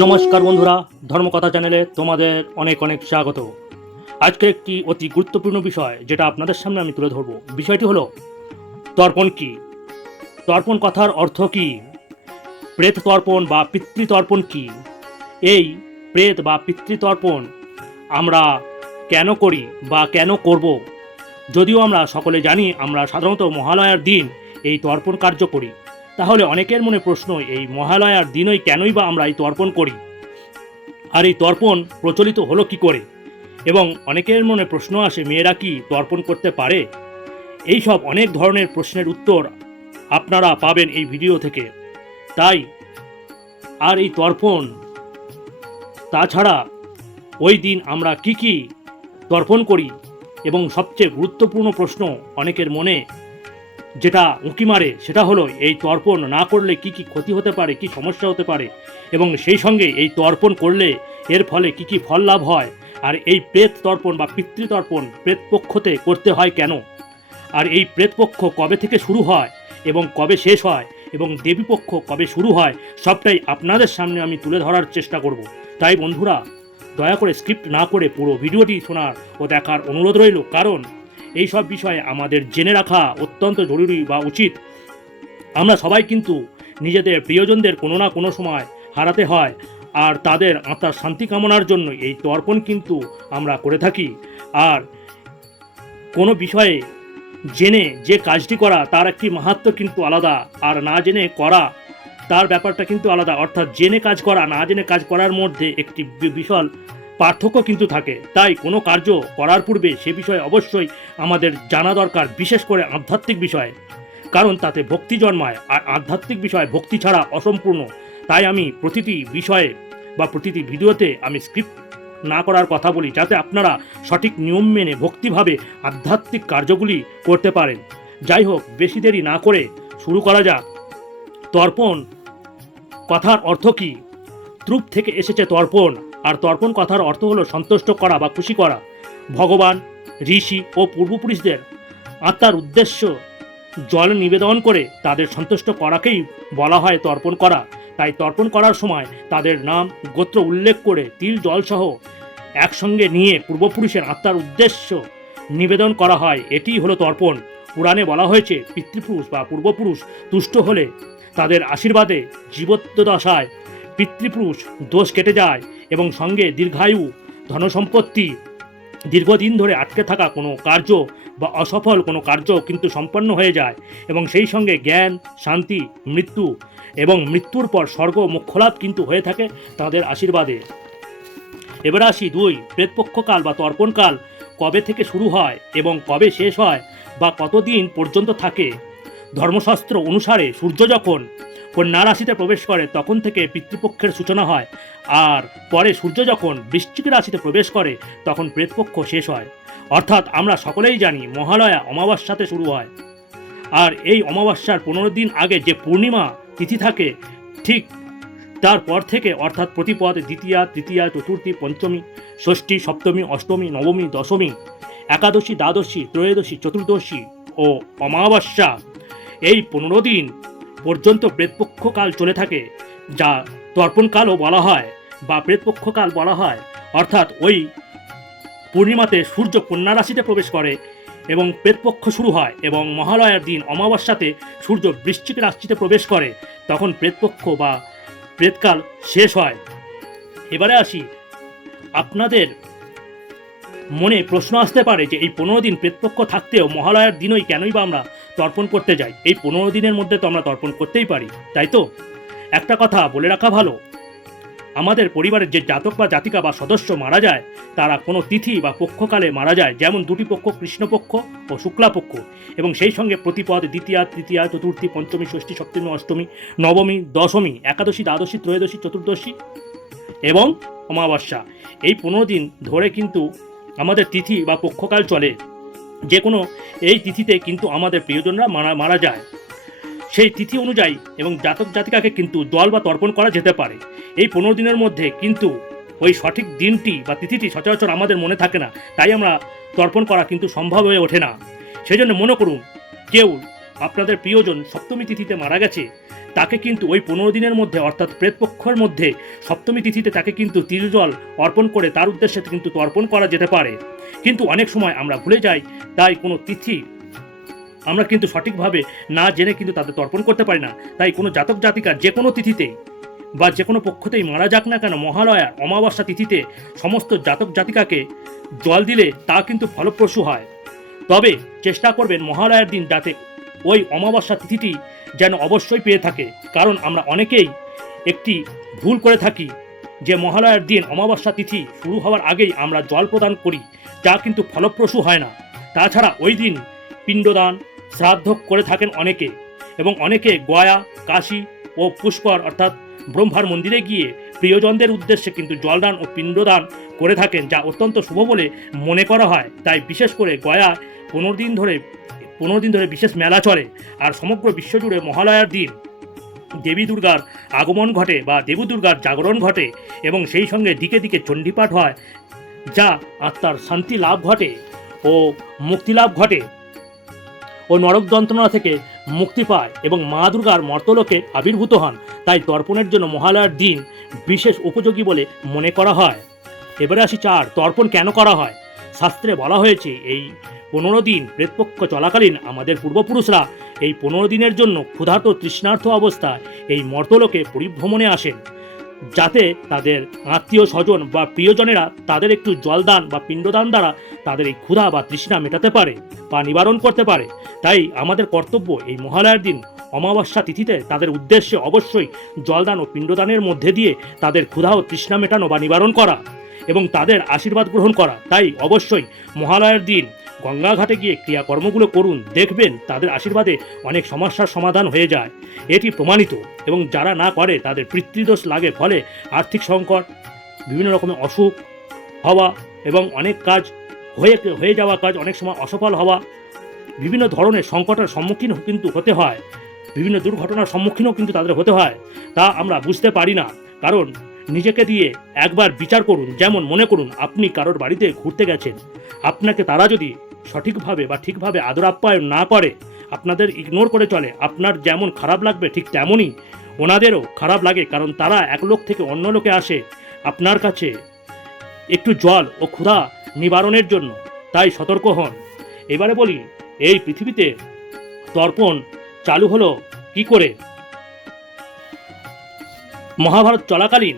নমস্কার বন্ধুরা, ধর্মকথা চ্যানেলে তোমাদের অনেক অনেক স্বাগত। আজকে একটি অতি গুরুত্বপূর্ণ বিষয়, যেটা আপনাদের সামনে আমি তুলে ধরব। বিষয়টি হলো, তর্পণ কি? তর্পণ কথার অর্থ কি? প্রেত তর্পণ বা পিতৃতর্পণ কি? এই প্রেত বা পিতৃতর্পণ আমরা কেন করি বা কেন করব? যদিও আমরা সকলে জানি, আমরা সাধারণত মহালয়ার দিন এই তর্পণ কার্য করি। তাহলে অনেকের মনে প্রশ্ন, এই মহালয়ার দিনই কেনই বা আমরা এই তর্পণ করি? আর এই তর্পণ প্রচলিত হলো কি করে? এবং অনেকের মনে প্রশ্ন আসে, মেয়েরা কি তর্পণ করতে পারে? এই সব অনেক ধরনের প্রশ্নের উত্তর আপনারা পাবেন এই ভিডিও থেকে। তাই, আর এই তর্পণ, তাছাড়া ওই দিন আমরা কি কি তর্পণ করি? এবং সবচেয়ে গুরুত্বপূর্ণ প্রশ্ন অনেকের মনে যেটা উঁকি মারে, সেটা হলো এই তর্পণ না করলে কি কি ক্ষতি হতে পারে, কি সমস্যা হতে পারে? এবং সেই সঙ্গে এই তর্পণ করলে এর ফলে কি কি ফল লাভ হয়? আর এই প্রেত তর্পণ বা পিতৃতর্পণ প্রেতপক্ষতে করতে হয় কেন? আর এই প্রেতপক্ষ কবে থেকে শুরু হয় এবং কবে শেষ হয় এবং দেবীপক্ষ কবে শুরু হয়, সবটাই আপনাদের সামনে আমি তুলে ধরার চেষ্টা করব। তাই বন্ধুরা, দয়া করে স্ক্রিপ্ট না করে পুরো ভিডিওটি শোনার ও দেখার অনুরোধ রইল, কারণ এই সব বিষয়ে আমাদের জেনে রাখা অত্যন্ত জরুরি বা উচিত। আমরা সবাই কিন্তু নিজেদের প্রিয়জনদের কোনো না কোনো সময় হারাতে হয় আর তাদের আত্মার শান্তি কামনার জন্য এই তর্পণ কিন্তু আমরা করে থাকি। আর কোনো বিষয়ে জেনে যে কাজটি করা তার একটি মাহাত্ম কিন্তু আলাদা আর না জেনে করা তার ব্যাপারটা কিন্তু আলাদা। অর্থাৎ জেনে কাজ করা, না জেনে কাজ করার মধ্যে একটি বিশাল পার্থক্য কিন্তু থাকে। তাই কোনো কার্য করার পূর্বে সে বিষয়ে অবশ্যই আমাদের জানা দরকার, বিশেষ করে আধ্যাত্মিক বিষয়ে। কারণ তাতে ভক্তি জন্মায়, আর আধ্যাত্মিক বিষয় ভক্তি ছাড়া অসম্পূর্ণ। তাই আমি প্রতিটি বিষয়ে বা প্রতিটি ভিডিওতে আমি স্ক্রিপ্ট না করার কথা বলি, যাতে আপনারা সঠিক নিয়ম মেনে ভক্তিভাবে আধ্যাত্মিক কার্যগুলি করতে পারেন। যাই হোক, বেশি দেরি না করে শুরু করা যাক। তর্পণ কথার অর্থ কি? ত্রুপ থেকে এসেছে তর্পণ। আর তর্পণ কথার অর্থ হলো সন্তুষ্ট করা বা খুশি করা। ভগবান, ঋষি ও পূর্বপুরুষদের আত্মার উদ্দেশ্য জল নিবেদন করে তাদের সন্তুষ্ট করাকেই বলা হয় তর্পণ করা। তাই তর্পণ করার সময় তাদের নাম, গোত্র উল্লেখ করে তিল জলসহ একসঙ্গে নিয়ে পূর্বপুরুষের আত্মার উদ্দেশ্য নিবেদন করা হয়। এটিই হলো তর্পণ। পুরাণে বলা হয়েছে, পিতৃপুরুষ বা পূর্বপুরুষ তুষ্ট হলে তাদের আশীর্বাদে জীবত্ব দশায় পিতৃপুরুষ দোষ কেটে যায়। এবং সঙ্গে দীর্ঘায়ু, ধনসম্পত্তি, দীর্ঘদিন ধরে আটকে থাকা কোনো কার্য বা অসফল কোনো কার্য কিন্তু সম্পন্ন হয়ে যায় এবং সেই সঙ্গে জ্ঞান, শান্তি, মৃত্যু এবং মৃত্যুর পর স্বর্গ, মোক্ষলাভ কিন্তু হয়ে থাকে তাদের আশীর্বাদে। এবার আসি দুই, প্রেতপক্ষকাল বা তর্পণকাল কবে থেকে শুরু হয় এবং কবে শেষ হয় বা কতদিন পর্যন্ত থাকে? ধর্মশাস্ত্র অনুসারে সূর্য যখন কন্যা রাশিতে প্রবেশ করে, তখন থেকে পিতৃপক্ষের সূচনা হয়। আর পরে সূর্য যখন বৃশ্চিক রাশিতে প্রবেশ করে, তখন প্রেতপক্ষ শেষ হয়। অর্থাৎ আমরা সকলেই জানি, মহালয়া অমাবস্যাতে শুরু হয়। আর এই অমাবস্যার পনেরো দিন আগে যে পূর্ণিমা তিথি থাকে, ঠিক তারপর থেকে, অর্থাৎ প্রতিপদ দ্বিতীয়া, তৃতীয়া, চতুর্থী, পঞ্চমী, ষষ্ঠী, সপ্তমী, অষ্টমী, নবমী, দশমী, একাদশী, দ্বাদশী, ত্রয়োদশী, চতুর্দশী ও অমাবস্যা, এই পনেরো দিন পর্যন্ত প্রেতপক্ষকাল চলে থাকে, যা তর্পণকালও বলা হয় বা প্রেতপক্ষকাল বলা হয়। অর্থাৎ ওই পূর্ণিমাতে সূর্য কন্যা রাশিতে প্রবেশ করে এবং প্রেতপক্ষ শুরু হয় এবং মহালয়ার দিন অমাবস্যাতে সূর্য বৃশ্চিক রাশিতে প্রবেশ করে, তখন প্রেতপক্ষ বা প্রেতকাল শেষ হয়। এবারে আসি। আপনাদের মনে প্রশ্ন আসতে পারে যে এই পনেরো দিন প্রেতপক্ষ থাকতেও মহালয়ার দিনই কেনই বা আমরা তর্পণ করতে যাই। এই পনেরো দিনের মধ্যে তো আমরা তর্পণ করতেই পারি, তাই তো? একটা কথা বলে রাখা ভালো। আমাদের পরিবারের যে জাতক বা জাতিকা বা সদস্য মারা যায়, তারা কোনো তিথি বা পক্ষকালে মারা যায়, যেমন দুটি পক্ষ কৃষ্ণপক্ষ ও শুক্লাপক্ষ। এবং সেই সঙ্গে প্রতিপদ, দ্বিতীয়া, তৃতীয়া, চতুর্থী, পঞ্চমী, ষষ্ঠী, সপ্তমী, অষ্টমী, নবমী, দশমী, একাদশী, দ্বাদশী, ত্রয়োদশী, চতুর্দশী এবং অমাবস্যা। এই পনেরো দিন ধরে কিন্তু আমাদের তিথি বা পক্ষকাল চলে। যে কোনো এই তিথিতে কিন্তু আমাদের প্রিয়জনরা মারা মারা যায়। সেই তিথি অনুযায়ী এবং জাতক জাতিকাকে কিন্তু দল বা তর্পণ করা যেতে পারে। এই পনেরো দিনের মধ্যে কিন্তু ওই সঠিক দিনটি বা তিথিটি সচরাচর আমাদের মনে থাকে না। তাই আমরা তর্পণ করা কিন্তু সম্ভব হয়ে ওঠে না। সেই জন্য মনে করুন, কেউ আপনাদের প্রিয়জন সপ্তমী তিথিতে মারা গেছে, তাকে কিন্তু ওই পনেরো দিনের মধ্যে, অর্থাৎ প্রেতপক্ষের মধ্যে, সপ্তমী তিথিতে তাকে কিন্তু তিলজল অর্পণ করে তার উদ্দেশ্যে কিন্তু তর্পণ করা যেতে পারে। কিন্তু অনেক সময় আমরা ভুলে যাই, তাই কোনো তিথি আমরা কিন্তু সঠিকভাবে না জেনে কিন্তু তাদের তর্পণ করতে পারি না। তাই কোনো জাতক জাতিকা যে কোনো তিথিতেই বা যে কোনো পক্ষতেই মারা যাক না কেন মহালয়া অমাবস্যা তিথিতে সমস্ত জাতক জাতিকাকে জল দিলে তা কিন্তু ফলপ্রসূ হয়। তবে চেষ্টা করবেন মহালয়ার দিন যাতে ওই অমাবস্যা তিথিটি যেন অবশ্যই পেয়ে থাকে, কারণ আমরা অনেকেই একটি ভুল করে থাকি যে মহালয়ার দিন অমাবস্যা তিথি শুরু হওয়ার আগেই আমরা জল প্রদান করি, যা কিন্তু ফলপ্রসূ হয় না। তাছাড়া ওই দিন পিণ্ডদান শ্রাদ্ধ করে থাকেন অনেকে এবং অনেকে গয়া, কাশী ও পুষ্কর অর্থাৎ ব্রহ্মার মন্দিরে গিয়ে প্রিয়জনদের উদ্দেশ্যে কিন্তু জলদান ও পিণ্ডদান করে থাকেন, যা অত্যন্ত শুভ বলে মনে করা হয়। তাই বিশেষ করে গয়া পনেরো দিন ধরে পনেরো দিন ধরে বিশেষ মেলা চলে আর সমগ্র বিশ্বজুড়ে মহালয়ার দিন। দেবী দুর্গার আগমন ঘটে বা দেবী দুর্গার জাগরণ ঘটে এবং সেই সঙ্গে দিকে দিকে চণ্ডীপাঠ হয়, যা আত্মার শান্তি লাভ ঘটে ও মুক্তি লাভ ঘটে। ও নরক যন্ত্রণা থেকে মুক্তি পায় এবং মা দুর্গার মর্তলোকে আবির্ভূত হন। তাই তর্পণের জন্য মহালয়ার দিন বিশেষ উপযোগী বলে মনে করা হয়। এবারে আসি চার, তর্পণ কেন করা হয়? শাস্ত্রে বলা হয়েছে, এই পনেরো দিন প্রেতপক্ষ চলাকালীন আমাদের পূর্বপুরুষরা এই পনেরো দিনের জন্য ক্ষুধার্ত তৃষ্ণার্থ অবস্থায় এই মর্তলোকে পরিভ্রমণে আসেন, যাতে তাদের আত্মীয় স্বজন বা প্রিয়জনেরা তাদের একটু জলদান বা পিণ্ডদান দ্বারা তাদের এই ক্ষুধা বা তৃষ্ণা মেটাতে পারে বা নিবারণ করতে পারে। তাই আমাদের কর্তব্য এই মহালয়ার দিন অমাবস্যা তিথিতে তাদের উদ্দেশ্যে অবশ্যই জলদান ও পিণ্ডদানের মধ্যে দিয়ে তাদের ক্ষুধা ও তৃষ্ণা মেটানো বা নিবারণ করা। এবং তাদের আশীর্বাদ গ্রহণ করা। তাই অবশ্যই মহালয়ার দিন গঙ্গাঘাটে গিয়ে ক্রিয়াকর্মগুলো করুন। দেখবেন তাদের আশীর্বাদে অনেক সমস্যার সমাধান হয়ে যায়। এটি প্রমাণিত এবং যারা না করে তাদের পিতৃদোষ লাগে ফলে আর্থিক সংকট, বিভিন্ন রকমের অসুখ হওয়া এবং অনেক কাজ হয়ে হয়ে যাওয়া কাজ, অনেক সময় অসফল হওয়া, বিভিন্ন ধরনের সংকটের সম্মুখীন কিন্তু হতে হয়। বিভিন্ন দুর্ঘটনার সম্মুখীনও কিন্তু তাদের হতে হয়। তা আমরা বুঝতে পারি না। কারণ নিজেকে দিয়ে একবার বিচার করুন, যেমন মনে করুন আপনি কারোর বাড়িতে ঘুরতে গেছেন। আপনাকে তারা যদি সঠিকভাবে বা ঠিকভাবে আদর আপ্যায়ন না করে, আপনাদের ইগনোর করে চলে, আপনার যেমন খারাপ লাগবে ঠিক তেমনই ওনাদেরও খারাপ লাগে, কারণ তারা এক লোক থেকে অন্য লোকে আসে আপনার কাছে একটু জল ও ক্ষুধা নিবারণের জন্য, তাই সতর্ক হন। এবারে বলি, এই পৃথিবীতে তর্পণ চালু হলো কি করে? মহাভারত চলাকালীন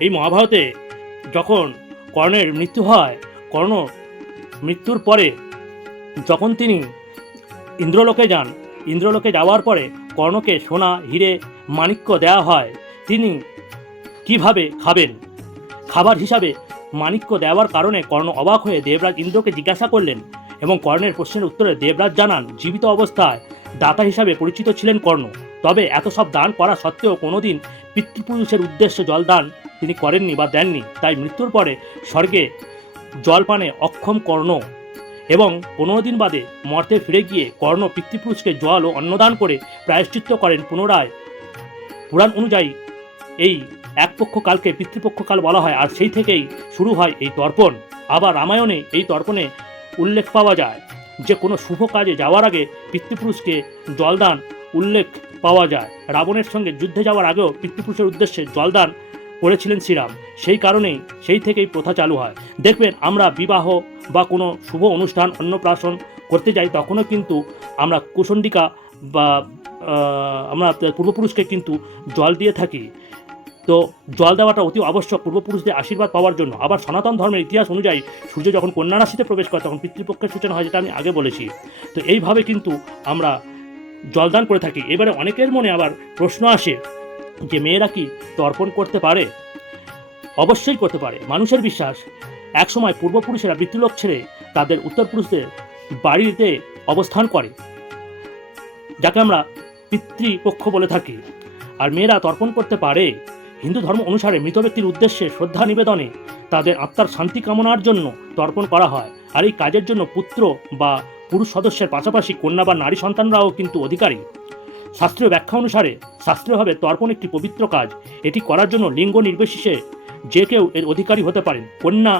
এই মহাভারতে যখন কর্ণের মৃত্যু হয়, কর্ণ মৃত্যুর পরে যখন তিনি ইন্দ্রলোকে যান, ইন্দ্রলোকে যাওয়ার পরে কর্ণকে সোনা, হিরে, মাণিক্য দেওয়া হয়। তিনি কীভাবে খাবেন? খাবার হিসাবে মাণিক্য দেওয়ার কারণে কর্ণ অবাক হয়ে দেবরাজ ইন্দ্রকে জিজ্ঞাসা করলেন এবং কর্ণের প্রশ্নের উত্তরে দেবরাজ জানান, জীবিত অবস্থায় দাতা হিসাবে পরিচিত ছিলেন কর্ণ। তবে এত সব দান করা সত্ত্বেও কোনোদিন পিতৃপুরুষের উদ্দেশ্যে জলদান তিনি করেননি বা দেননি, তাই মৃত্যুর পরে স্বর্গে জলপানে অক্ষম কর্ণ এবং পনেরো দিন বাদে মর্তে ফিরে গিয়ে কর্ণ পিতৃপুরুষকে জল ও অন্নদান করে প্রায়শ্চিত্ত করেন। পুনরায় পুরাণ অনুযায়ী এই এক পক্ষ কালকে পিতৃপক্ষকাল বলা হয়, আর সেই থেকেই শুরু হয় এই তর্পণ। আবার রামায়ণে এই তর্পণে উল্লেখ পাওয়া যায় যে, কোনো শুভ কাজে যাওয়ার আগে পিতৃপুরুষকে জলদান উল্লেখ পাওয়া যায়। রাবণের সঙ্গে যুদ্ধে যাওয়ার আগেও পিতৃপুরুষের উদ্দেশ্যে জলদান করেছিলেন শ্রীরাম। সেই কারণেই সেই থেকেই প্রথা চালু হয়। দেখবেন, আমরা বিবাহ বা কোনো শুভ অনুষ্ঠান, অন্নপ্রাশন করতে যাই, তখনও কিন্তু আমরা কুসণ্ডিকা বা আমরা পূর্বপুরুষকে কিন্তু জল দিয়ে থাকি। তো জল দেওয়াটা অতি আবশ্যক পূর্বপুরুষদের আশীর্বাদ পাওয়ার জন্য। আবার সনাতন ধর্মের ইতিহাস অনুযায়ী সূর্য যখন কন্যা রাশিতে প্রবেশ করে, তখন পিতৃপক্ষের সূচনা হয়, যেটা আমি আগে বলেছি। তো এইভাবে কিন্তু আমরা জলদান করে থাকি। এবারে অনেকের মনে আবার প্রশ্ন আসে যে মেয়েরা কি তর্পণ করতে পারে? অবশ্যই করতে পারে। মানুষের বিশ্বাস, একসময় পূর্বপুরুষেরা মৃত্যুলোক ছেড়ে তাদের উত্তরপুরুষদের বাড়িতে অবস্থান করে, যাকে আমরা পিতৃপক্ষ বলে থাকি। আর মেয়েরা তর্পণ করতে পারে, হিন্দু ধর্ম অনুসারে মৃত ব্যক্তির উদ্দেশ্যে শ্রদ্ধা নিবেদনে তাদের আত্মার শান্তি কামনার জন্য তর্পণ করা হয়। আর এই কাজের জন্য পুত্র বা পুরুষ সদস্যের পাশাপাশি কন্যা বা নারী সন্তানরাও কিন্তু অধিকারী। শাস্ত্রীয় ব্যাখ্যা অনুসারে শাস্ত্রীয়ভাবে তর্পণ একটি পবিত্র কাজ। এটি করার জন্য লিঙ্গ নির্বিশেষে যে কেউ এর অধিকারী হতে পারেন। কন্যা,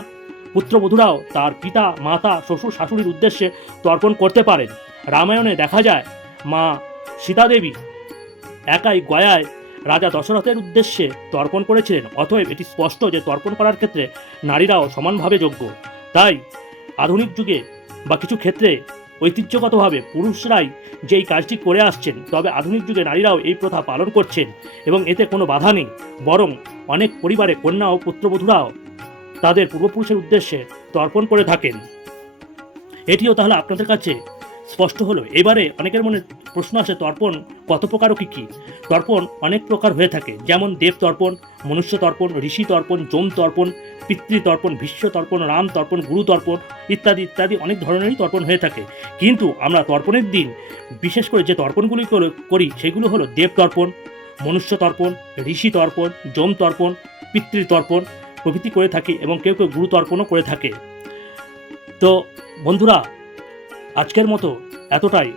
পুত্রবধূরাও তার পিতা, মাতা, শ্বশুর, শাশুড়ির উদ্দেশ্যে তর্পণ করতে পারেন। রামায়ণে দেখা যায়, মা সীতাদেবী একাই গয়ায় রাজা দশরথের উদ্দেশ্যে তর্পণ করেছিলেন। অতএব এটি স্পষ্ট যে তর্পণ করার ক্ষেত্রে নারীরাও সমানভাবে যোগ্য। তাই আধুনিক যুগে বা কিছু ক্ষেত্রে ঐতিহ্যগতভাবে পুরুষরাই যেই কাজটি করে আসছেন, তবে আধুনিক যুগে নারীরাও এই প্রথা পালন করছেন এবং এতে কোনো বাধা নেই। বরং অনেক পরিবারে কন্যা ও পুত্রবধূরাও তাদের পূর্বপুরুষের উদ্দেশ্যে তর্পণ করে থাকেন। এটিও তাহলে আপনাদের কাছে স্পষ্ট হলো, এবারে অনেকের মনে প্রশ্ন আসে, তর্পণ কত প্রকার ও কী কী? তর্পণ অনেক প্রকার হয়ে থাকে, যেমন দেব তর্পণ, মনুষ্য তর্পণ, ঋষি তর্পণ, যম তর্পণ, পিতৃ তর্পণ তর্পণ, রাম তর্পণ, গুরু তর্পণ ইত্যাদি ইত্যাদি অনেক ধরনেরই তর্পণ হয়ে থাকে। কিন্তু আমরা তর্পণের দিন বিশেষ করে যে তর্পণগুলি করে- সেগুলো হলো দেব তর্পণ, মনুষ্য তর্পণ, ঋষি তর্পণ, যম তর্পণ, পিতৃ তর্পণ প্রভৃতি করে থাকি এবং কেউ কেউ গুরু তর্পণও করে থাকে। তো বন্ধুরা আজকের মতো এতটাই।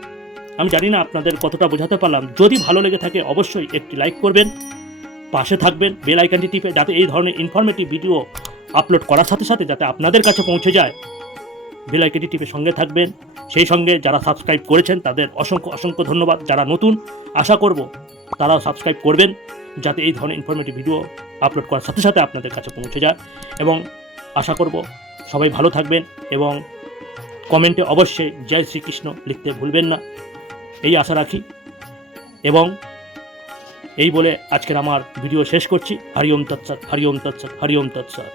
আমি জানি না আপনাদের কতটা বোঝাতে পারলাম। যদি ভালো লেগে থাকে অবশ্যই একটি লাইক করবেন, পাশে থাকবেন, বেল আইকনটি টিপে যাতে এই ধরনের ইনফরমেটিভ ভিডিও আপলোড করার সাথে সাথে যাতে আপনাদের কাছে পৌঁছে যায়। বেল আইকনটি টিপে সঙ্গে থাকবেন। সেই সঙ্গে যারা সাবস্ক্রাইব করেছেন, তাদের অসংখ্য অসংখ্য ধন্যবাদ। যারা নতুন, আশা করব তারাও সাবস্ক্রাইব করবেন, যাতে এই ধরনের ইনফরমেটিভ ভিডিও আপলোড করার সাথে সাথে আপনাদের কাছে পৌঁছে যায়। এবং আশা করব সবাই ভালো থাকবেন এবং কমেন্টে অবশ্যই জয় শ্রীকৃষ্ণ লিখতে ভুলবেন না। এই আশা রাখি। এবং এই বলে আজকের আমার ভিডিও শেষ করছি। হরিওম তৎসৎ হরিওম তৎসৎ হরিওম তৎসৎ।